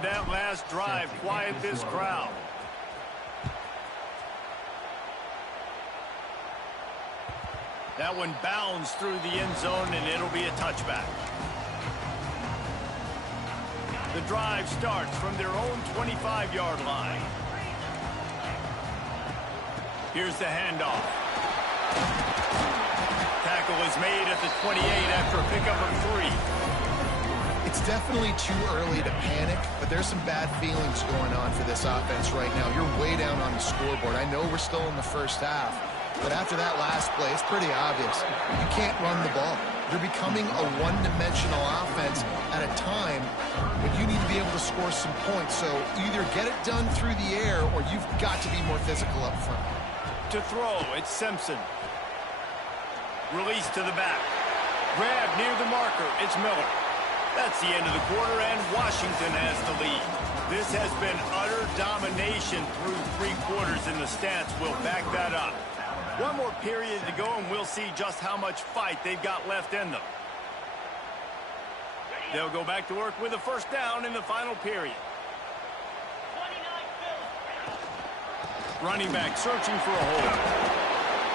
did that last drive quiet this crowd? That one bounds through the end zone, and it'll be a touchback. The drive starts from their own 25-yard line. Here's the handoff. Tackle is made at the 28 after a pickup of 3. It's definitely too early to panic, but there's some bad feelings going on for this offense right now. You're way down on the scoreboard. I know we're still in the first half, but after that last play, it's pretty obvious. You can't run the ball. You're becoming a one-dimensional offense at a time when you need to be able to score some points. So either get it done through the air or you've got to be more physical up front. To throw, it's Simpson. Release to the back. Grab near the marker, it's Miller. That's the end of the quarter, and Washington has the lead. This has been utter domination through 3 quarters, and the stats will back that up. One more period to go, and we'll see just how much fight they've got left in them. They'll go back to work with a first down in the final period. Running back searching for a hole.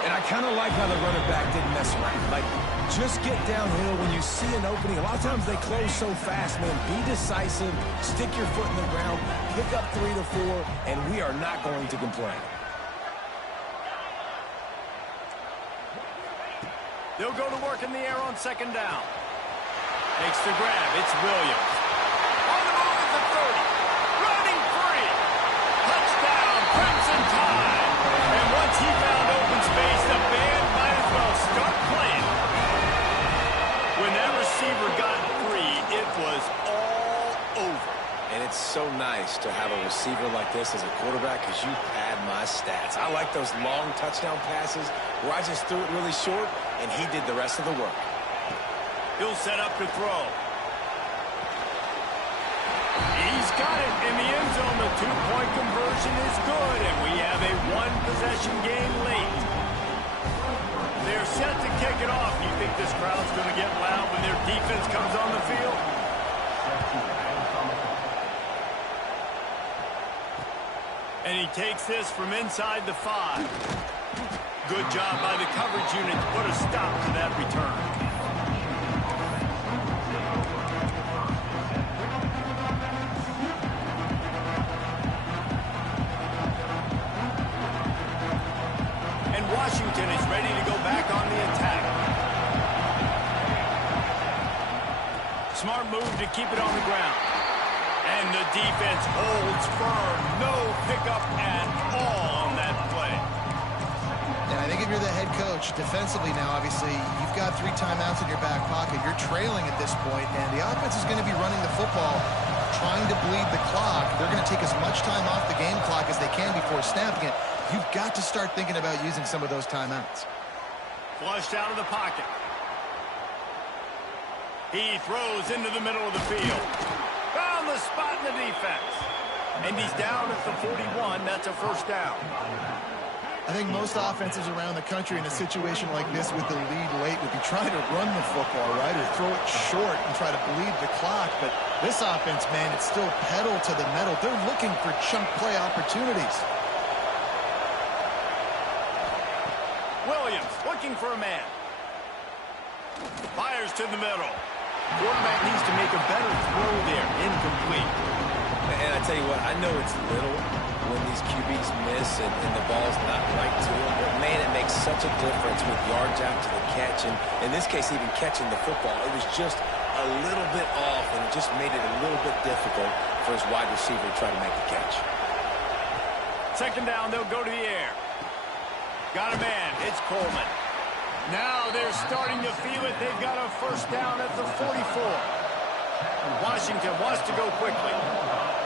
And I kind of like how the running back didn't mess around. Like, just get downhill when you see an opening. A lot of times they close so fast, man. Be decisive, stick your foot in the ground, pick up 3 to 4, and we are not going to complain. They'll go to work in the air on second down. Takes the grab. It's Williams. On the move at the 30. Running free. Touchdown, Crimson Tide. And once he found open space, the band might as well start playing. When that receiver got free, it was all over. And it's so nice to have a receiver like this as a quarterback because you pad my stats. I like those long touchdown passes where I just threw it really short, and he did the rest of the work. He'll set up to throw. He's got it in the end zone. The 2-point conversion is good, and we have a 1-possession game late. They're set to kick it off. Do you think this crowd's going to get loud when their defense comes on the field? And he takes this from inside the 5. Good job by the coverage unit to put a stop to that return. And Washington is ready to go back on the attack. Smart move to keep it on the ground. And the defense holds firm. No pickup at all on that play. And I think if you're the head coach, defensively now, obviously, you've got 3 timeouts in your back pocket. You're trailing at this point, and the offense is going to be running the football, trying to bleed the clock. They're going to take as much time off the game clock as they can before snapping it. You've got to start thinking about using some of those timeouts. Flushed out of the pocket. He throws into the middle of the field. Found the spot in the defense. And he's down at the 41. That's a first down. I think most offenses around the country in a situation like this with the lead late would be trying to run the football, right, or throw it short and try to bleed the clock. But this offense, man, it's still pedal to the metal. They're looking for chunk play opportunities. Williams looking for a man. Fires to the middle. Quarterback needs to make a better throw there. Incomplete. And I tell you what, I know it's little when these QBs miss and the ball's not right to them, but man, it makes such a difference with yards after the catch, and in this case, even catching the football. It was just a little bit off, and it just made it a little bit difficult for his wide receiver to try to make the catch. Second down, they'll go to the air. Got a man. It's Coleman. Now they're starting to feel it. They've got a first down at the 44. Washington wants to go quickly.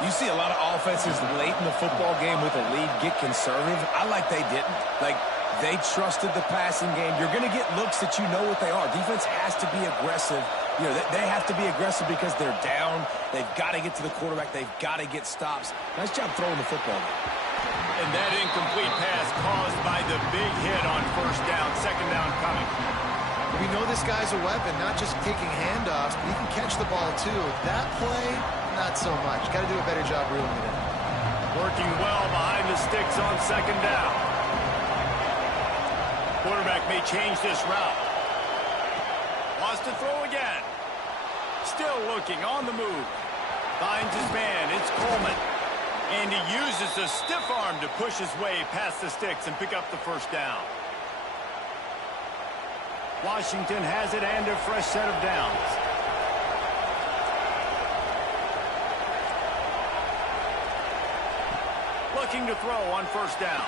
You see a lot of offenses late in the football game with a lead get conservative. I like they didn't. Like, they trusted the passing game. You're going to get looks that you know what they are. Defense has to be aggressive. You know, they have to be aggressive because they're down. They've got to get to the quarterback. They've got to get stops. Nice job throwing the football. And that incomplete pass caused by the big hit on first down. Second down coming. We know this guy's a weapon, not just taking handoffs, but he can catch the ball too. That play, not so much. Got to do a better job reeling it in. Working well behind the sticks on second down. Quarterback may change this route. Wants to throw again. Still looking on the move. Finds his man. It's Coleman. And he uses a stiff arm to push his way past the sticks and pick up the first down. Washington has it and a fresh set of downs. Looking to throw on first down.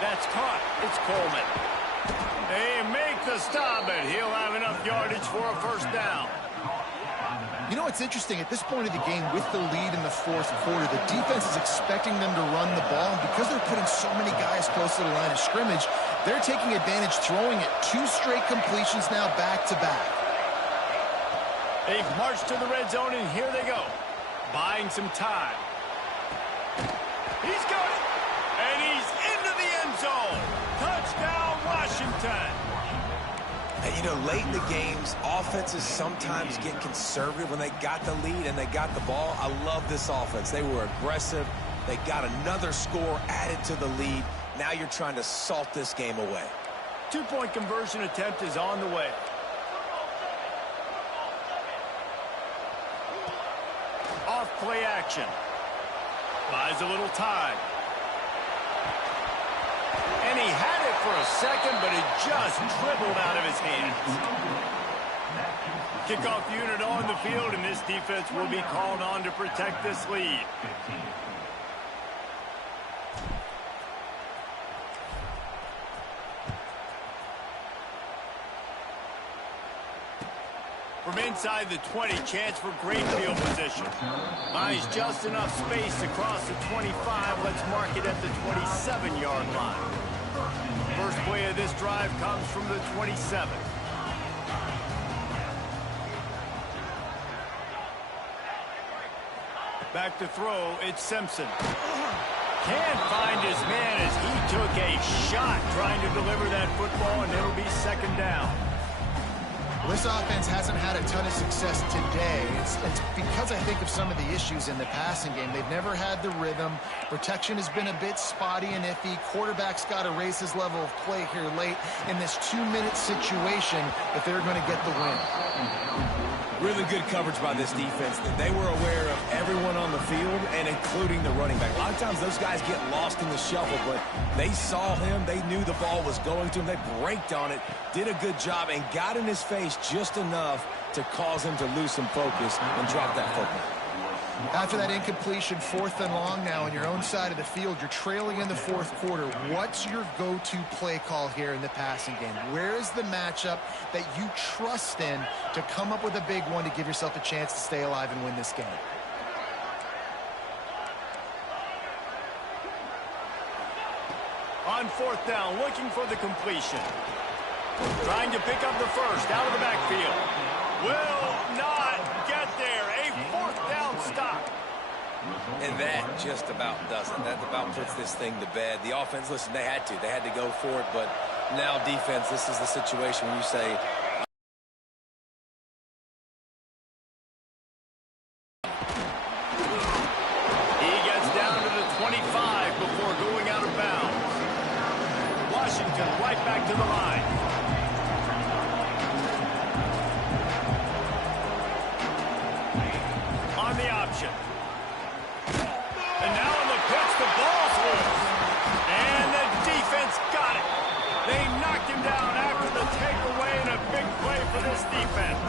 That's caught. It's Coleman. They make the stop, and he'll have enough yardage for a first down. You know, it's interesting. At this point of the game, with the lead in the fourth quarter, the defense is expecting them to run the ball. And because they're putting so many guys close to the line of scrimmage, they're taking advantage, throwing it 2 straight completions now back-to-back. They've marched to the red zone, and here they go. Buying some time. He's got it. And he's into the end zone. Touchdown, Washington. And, you know, late in the games, offenses sometimes get conservative when they got the lead and they got the ball. I love this offense. They were aggressive. They got another score added to the lead. Now you're trying to salt this game away. 2-point conversion attempt is on the way. Off play action. Buys a little time. And he had it for a second, but it just dribbled out of his hands. Kickoff unit on the field, and this defense will be called on to protect this lead. From inside the 20, chance for great field position. Buys just enough space across the 25. Let's mark it at the 27-yard line. First play of this drive comes from the 27. Back to throw, it's Simpson. Can't find his man as he took a shot trying to deliver that football, and it'll be second down. Well, this offense hasn't had a ton of success today. It's because I think of some of the issues in the passing game. They've never had the rhythm. Protection has been a bit spotty and iffy. Quarterback's got to raise his level of play here late in this 2-minute situation if they're going to get the win. Really good coverage by this defense. They were aware of everyone on the field and including the running back. A lot of times those guys get lost in the shuffle, but they saw him. They knew the ball was going to him. They braked on it, did a good job, and got in his face just enough to cause him to lose some focus and drop that football. After that incompletion, 4th and long now on your own side of the field, you're trailing in the fourth quarter. What's your go-to play call here in the passing game? Where is the matchup that you trust in to come up with a big one to give yourself a chance to stay alive and win this game? On 4th down, looking for the completion. Trying to pick up the first out of the backfield. Will not get there. A 4th down stop. And that just about does it. That about puts this thing to bed. The offense, listen, they had to. They had to go for it. But now defense, this is the situation when you say, he gets down to the 25 before going out of bounds. Washington right back to the line. On the option. And now on the pitch, the ball's loose. And the defense got it. They knocked him down after the takeaway, and a big play for this defense.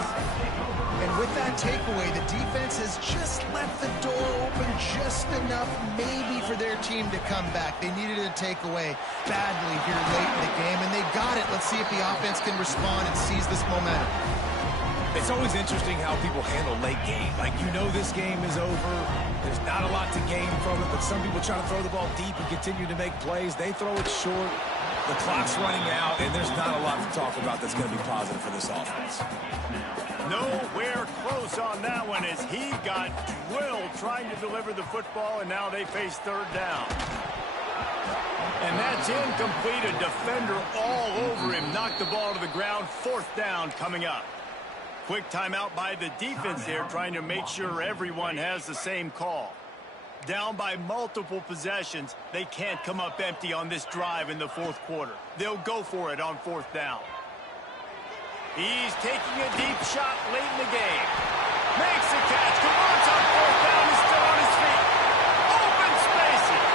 And with that takeaway, the defense has just left the door open just enough maybe for their team to come back. They needed a takeaway badly here late in the game, and they got it. Let's see if the offense can respond and seize this momentum. it's always interesting how people handle late game. Like, you know this game is over. There's not a lot to gain from it, but some people try to throw the ball deep and continue to make plays. They throw it short. The clock's running out, and there's not a lot to talk about that's going to be positive for this offense. Nowhere close on that one as he got drilled trying to deliver the football, and now they face third down. And that's incomplete. A defender all over him. Knocked the ball to the ground. Fourth down coming up. Quick timeout by the defense there, trying to make sure everyone has the same call. Down by multiple possessions, they can't come up empty on this drive in the fourth quarter. They'll go for it on fourth down. He's taking a deep shot late in the game. Makes the catch, converts on fourth down, he's still on his feet. Open spacing.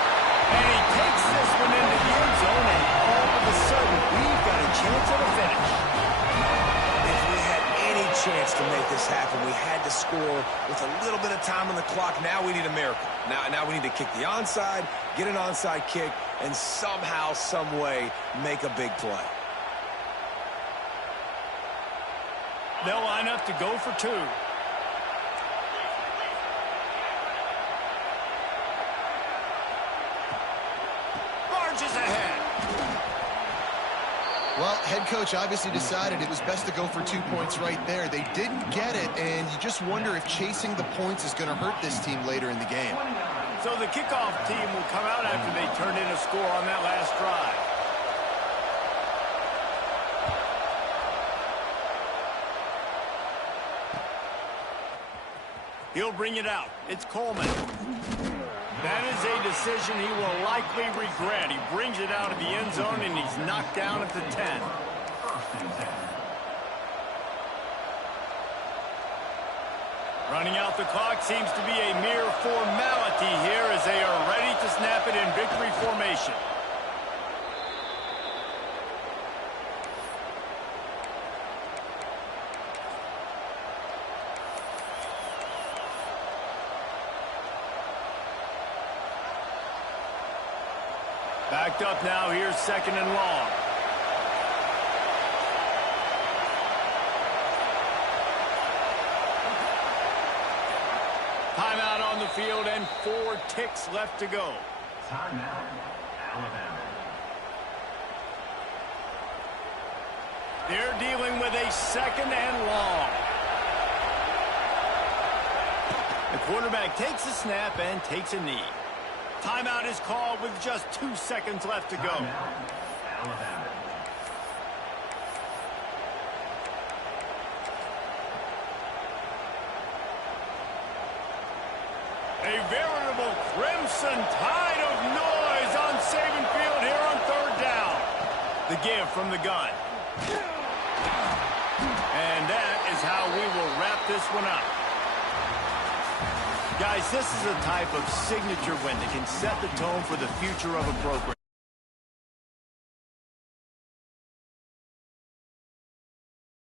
And he takes this one into the end zone, and all of a sudden, we've got a chance at a finish. If we had any chance to make this happen, we had to score with a little bit of time on the clock. Now we need a miracle. Now we need to kick the onside, get an onside kick, and somehow, some way, make a big play. They'll line up to go for two. Marches ahead. Well, head coach obviously decided it was best to go for 2 points right there. They didn't get it, and you just wonder if chasing the points is going to hurt this team later in the game. So the kickoff team will come out after they turn in a score on that last drive. He'll bring it out. It's Coleman. That is a decision he will likely regret. He brings it out of the end zone, and he's knocked down at the 10. Running out the clock seems to be a mere formality here as they are ready to snap it in victory formation. Backed up now, here's second and long. Timeout on the field and 4 ticks left to go. Timeout, Alabama. They're dealing with a second and long. The quarterback takes a snap and takes a knee. Timeout is called with just 2 seconds left to go. Alabama. A veritable crimson tide of noise on Saban Field here on third down. The give from the gun. And that is how we will wrap this one up. Guys, this is a type of signature win that can set the tone for the future of a program.